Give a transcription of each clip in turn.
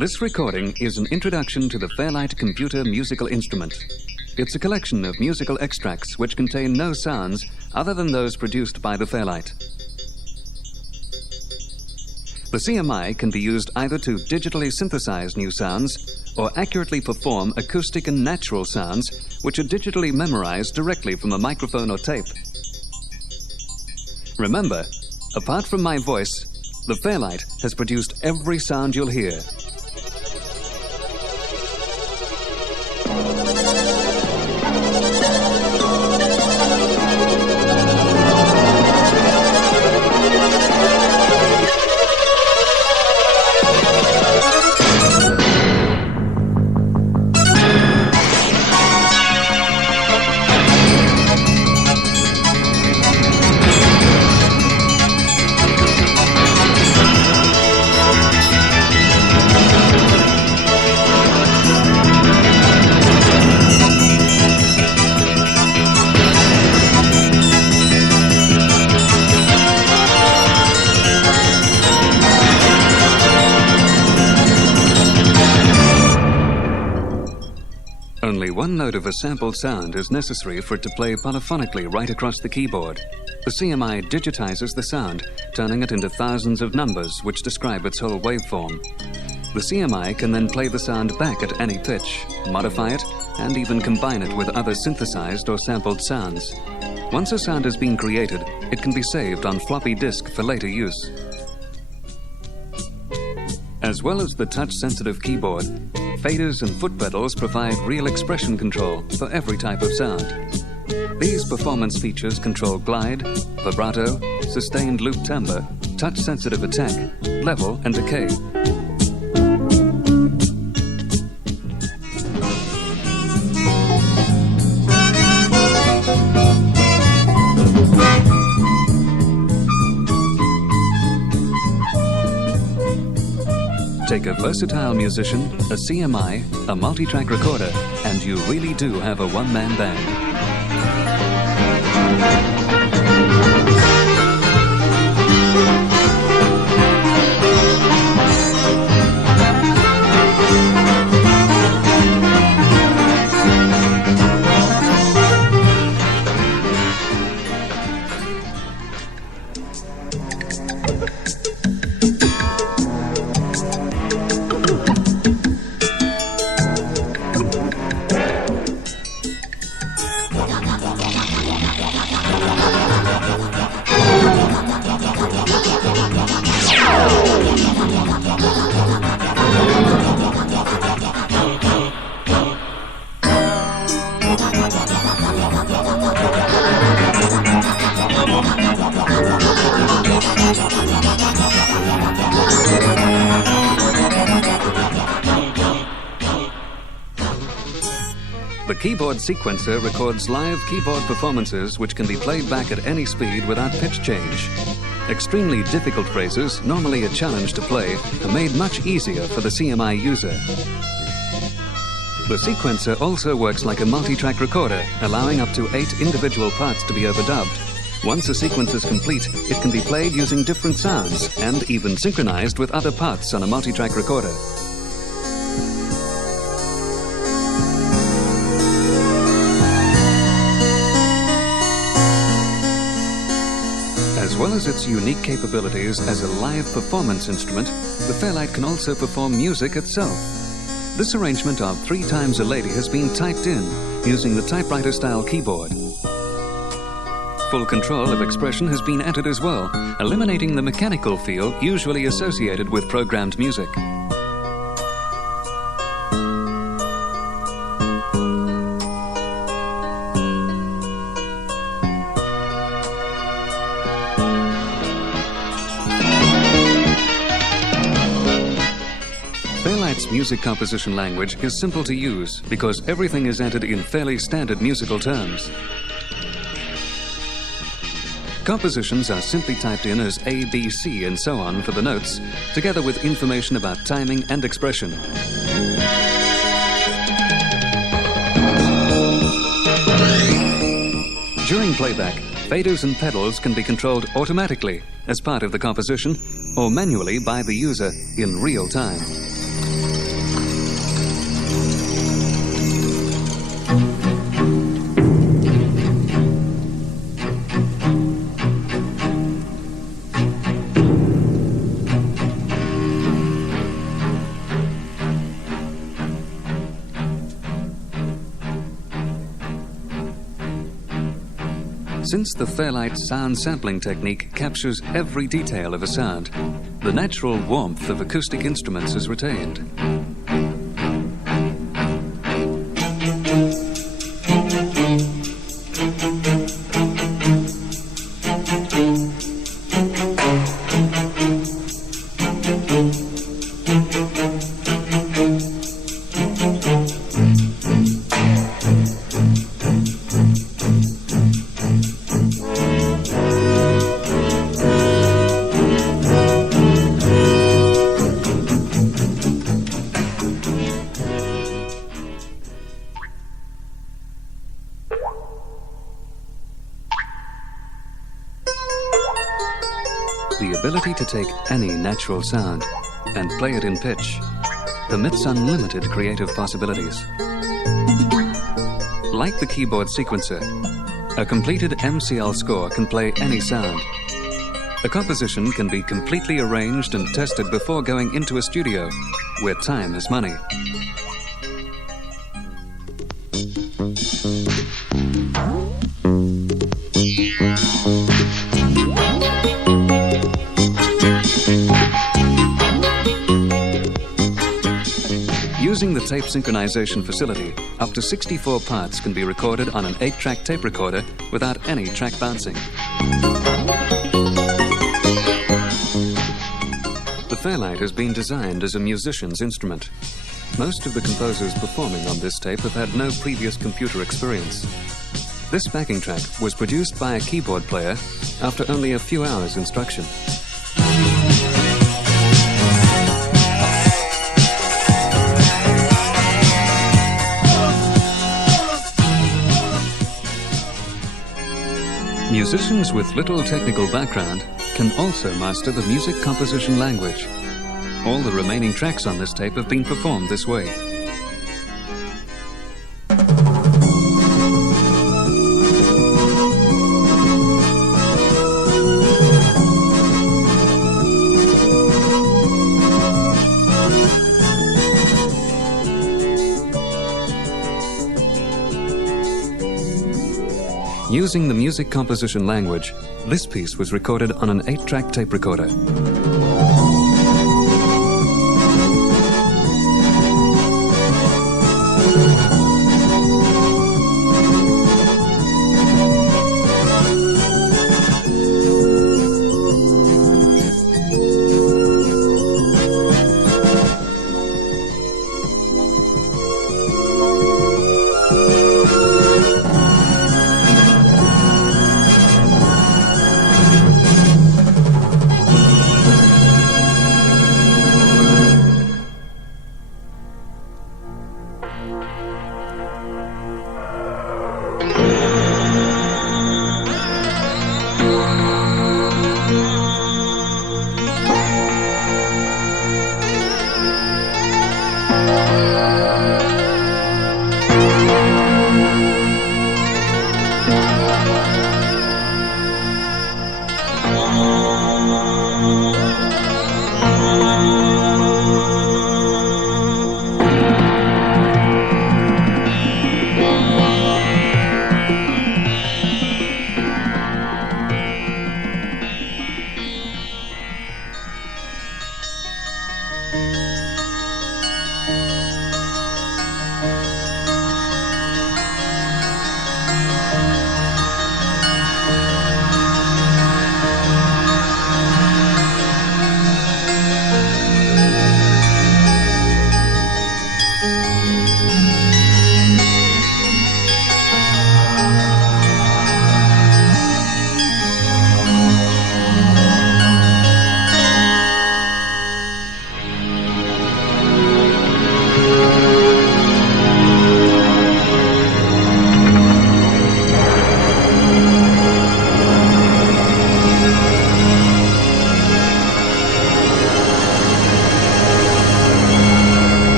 This recording is an introduction to the Fairlight computer musical instrument. It's a collection of musical extracts which contain no sounds other than those produced by the Fairlight. The CMI can be used either to digitally synthesize new sounds or accurately perform acoustic and natural sounds which are digitally memorized directly from a microphone or tape. Remember, apart from my voice, the Fairlight has produced every sound you'll hear. Only one note of a sampled sound is necessary for it to play polyphonically right across the keyboard. The CMI digitizes the sound, turning it into thousands of numbers which describe its whole waveform. The CMI can then play the sound back at any pitch, modify it, and even combine it with other synthesized or sampled sounds. Once a sound has been created, it can be saved on floppy disk for later use. As well as the touch-sensitive keyboard, faders and foot pedals provide real expression control for every type of sound. These performance features control glide, vibrato, sustained loop timbre, touch-sensitive attack, level, and decay. Take a versatile musician, a CMI, a multi-track recorder, and you really do have a one-man band. The keyboard sequencer records live keyboard performances which can be played back at any speed without pitch change. Extremely difficult phrases, normally a challenge to play, are made much easier for the CMI user. The sequencer also works like a multi-track recorder, allowing up to 8 individual parts to be overdubbed. Once a sequence is complete, it can be played using different sounds and even synchronized with other parts on a multi-track recorder. As well as its unique capabilities as a live performance instrument, the Fairlight can also perform music itself. This arrangement of 3 times a lady has been typed in using the typewriter-style keyboard. Full control of expression has been entered as well, eliminating the mechanical feel usually associated with programmed music. Fairlight's music composition language is simple to use because everything is entered in fairly standard musical terms. Compositions are simply typed in as A, B, C, and so on for the notes, together with information about timing and expression. During playback, faders and pedals can be controlled automatically as part of the composition or manually by the user in real time. Since the Fairlight sound sampling technique captures every detail of a sound, the natural warmth of acoustic instruments is retained. The ability to take any natural sound and play it in pitch permits unlimited creative possibilities. Like the keyboard sequencer, a completed MCL score can play any sound. A composition can be completely arranged and tested before going into a studio, where time is money. Using the tape synchronization facility, up to 64 parts can be recorded on an 8-track tape recorder without any track bouncing. The Fairlight has been designed as a musician's instrument. Most of the composers performing on this tape have had no previous computer experience. This backing track was produced by a keyboard player after only a few hours' instruction. Musicians with little technical background can also master the music composition language. All the remaining tracks on this tape have been performed this way. Using the music composition language, this piece was recorded on an 8-track tape recorder.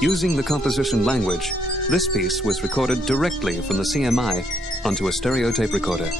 Using the composition language, this piece was recorded directly from the CMI onto a stereo tape recorder.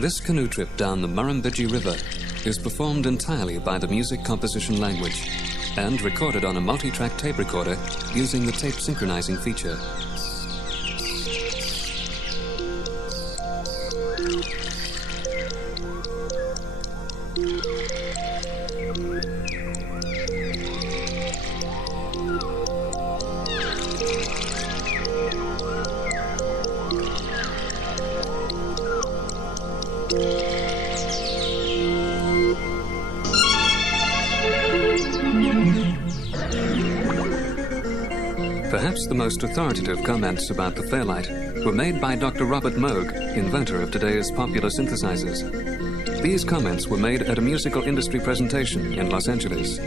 This canoe trip down the Murrumbidgee River is performed entirely by the music composition language and recorded on a multi-track tape recorder using the tape synchronizing feature. Perhaps the most authoritative comments about the Fairlight were made by Dr. Robert Moog, inventor of today's popular synthesizers. These comments were made at a musical industry presentation in Los Angeles.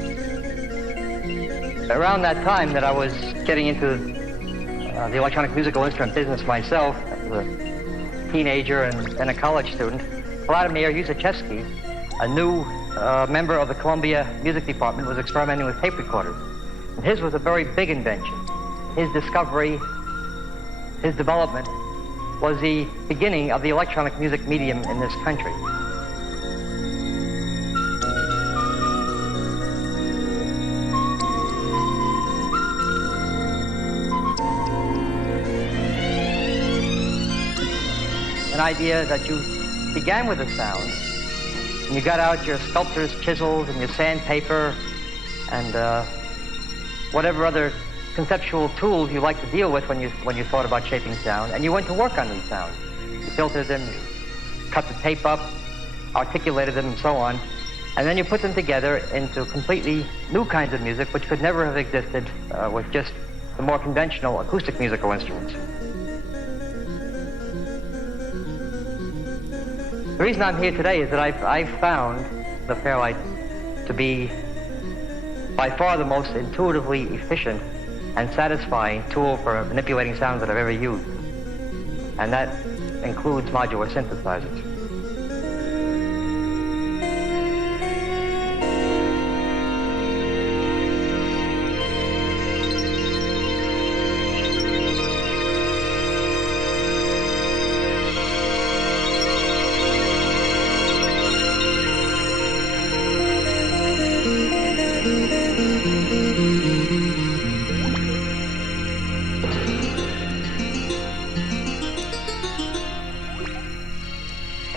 Around that time that I was getting into the electronic musical instrument business myself, as a teenager and a college student, Vladimir Yuzacheski, a new member of the Columbia Music Department, was experimenting with tape recorders. And his was a very big invention. His discovery, his development, was the beginning of the electronic music medium in this country. An idea that you began with a sound, and you got out your sculptor's chisels and your sandpaper and whatever other conceptual tools you like to deal with when you thought about shaping sound, and you went to work on these sounds. You filtered them, you cut the tape up, articulated them, and so on, and then you put them together into completely new kinds of music which could never have existed with just the more conventional acoustic musical instruments. The reason I'm here today is that I've found the Fairlight to be by far the most intuitively efficient and satisfying tool for manipulating sounds that I've ever used. And that includes modular synthesizers.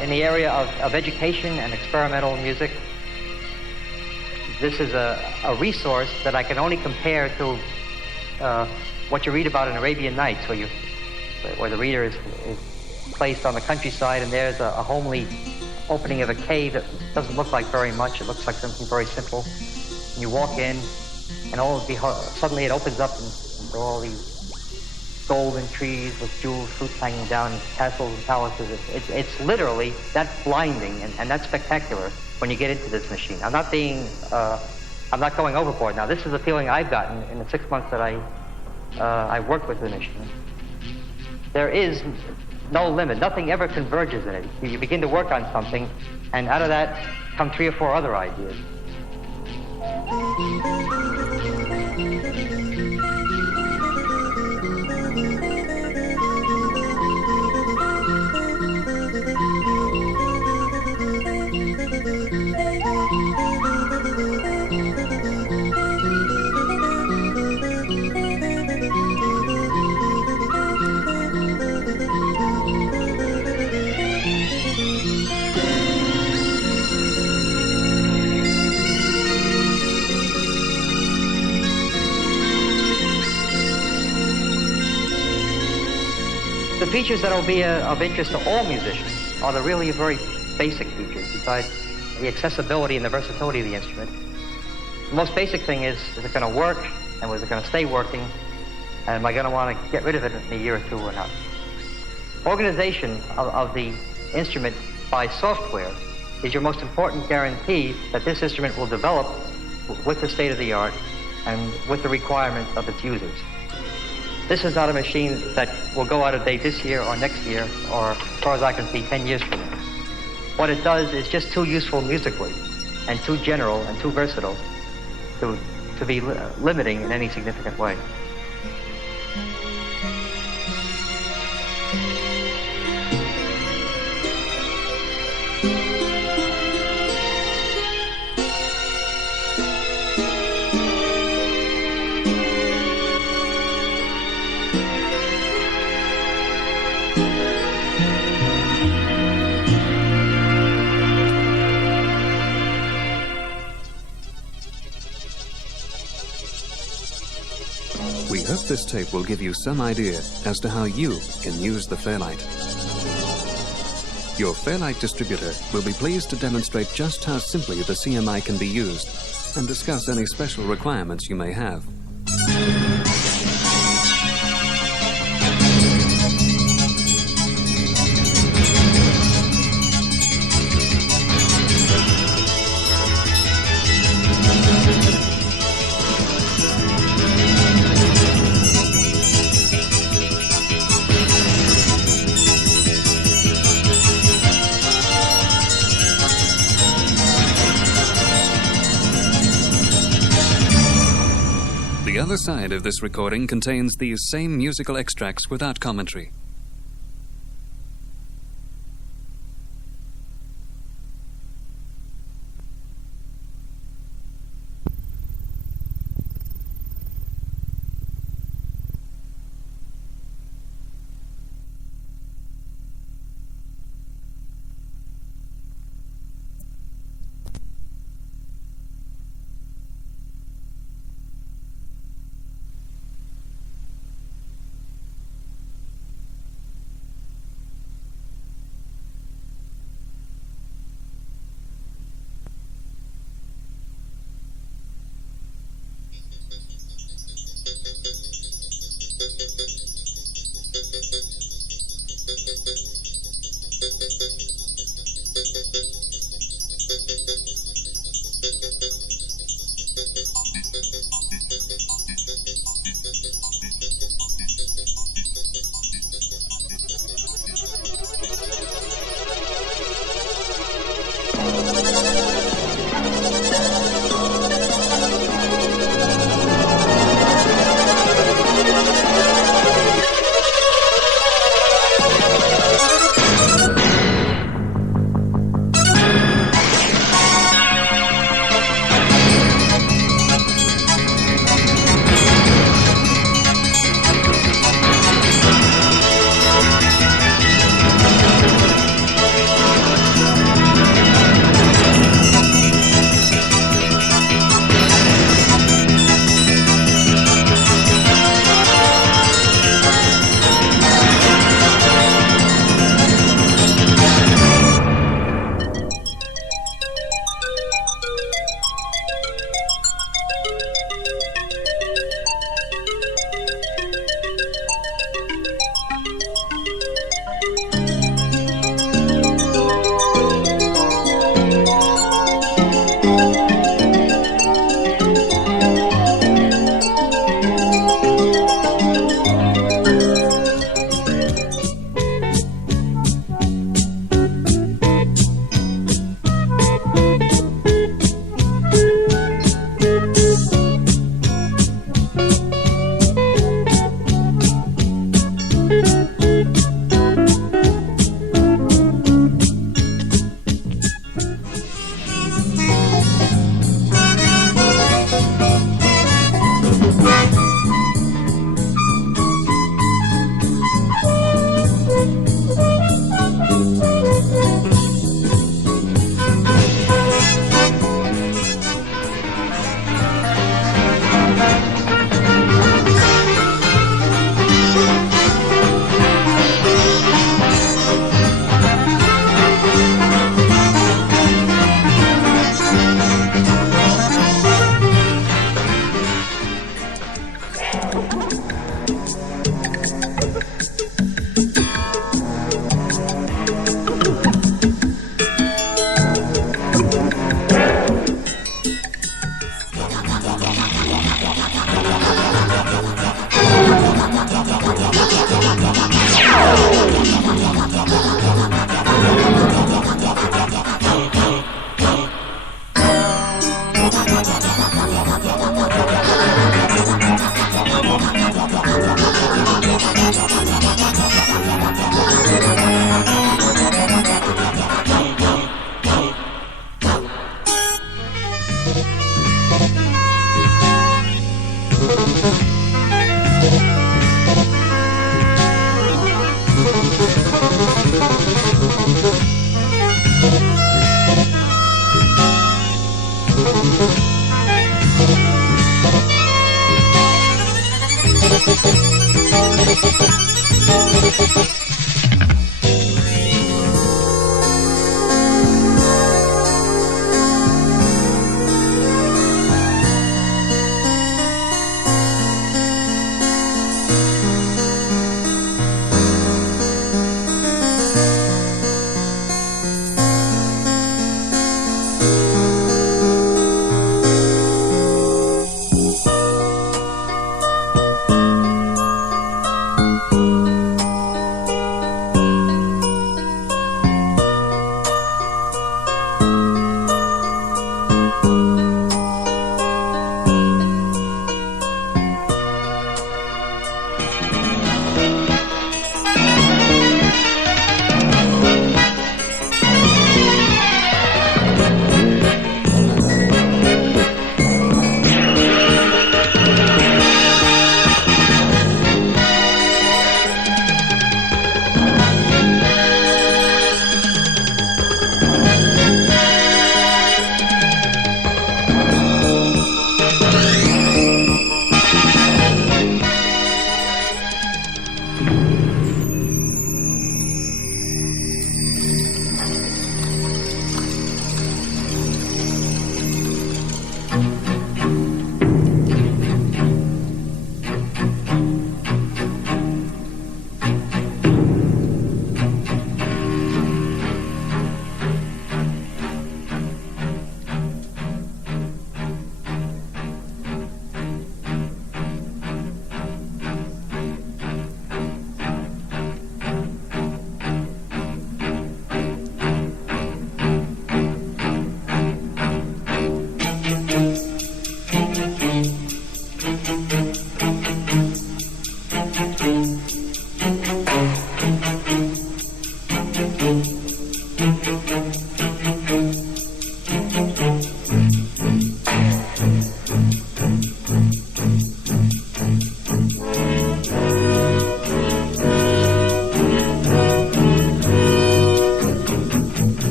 In the area of education and experimental music, this is a resource that I can only compare to what you read about in Arabian Nights, where the reader is placed on the countryside and there's a homely opening of a cave that doesn't look like very much. It looks like something very simple. And you walk in, and suddenly it opens up and there are all these golden trees with jeweled fruits hanging down, castles and palaces. It's literally that blinding and that spectacular when you get into this machine. I'm not going overboard now. This is the feeling I've gotten in the 6 months that I worked with the machine. There is no limit. Nothing ever converges in it. You begin to work on something, and out of that come 3 or 4 other ideas. The features that will be of interest to all musicians are the really very basic features, besides the accessibility and the versatility of the instrument. The most basic thing is it going to work, and is it going to stay working, and am I going to want to get rid of it in a year or 2 or not? Organization of the instrument by software is your most important guarantee that this instrument will develop with the state of the art and with the requirements of its users. This is not a machine that will go out of date this year or next year, or as far as I can see, 10 years from now. What it does is just too useful musically, and too general and too versatile to be limiting in any significant way. We hope this tape will give you some idea as to how you can use the Fairlight. Your Fairlight distributor will be pleased to demonstrate just how simply the CMI can be used and discuss any special requirements you may have. The other side of this recording contains these same musical extracts without commentary.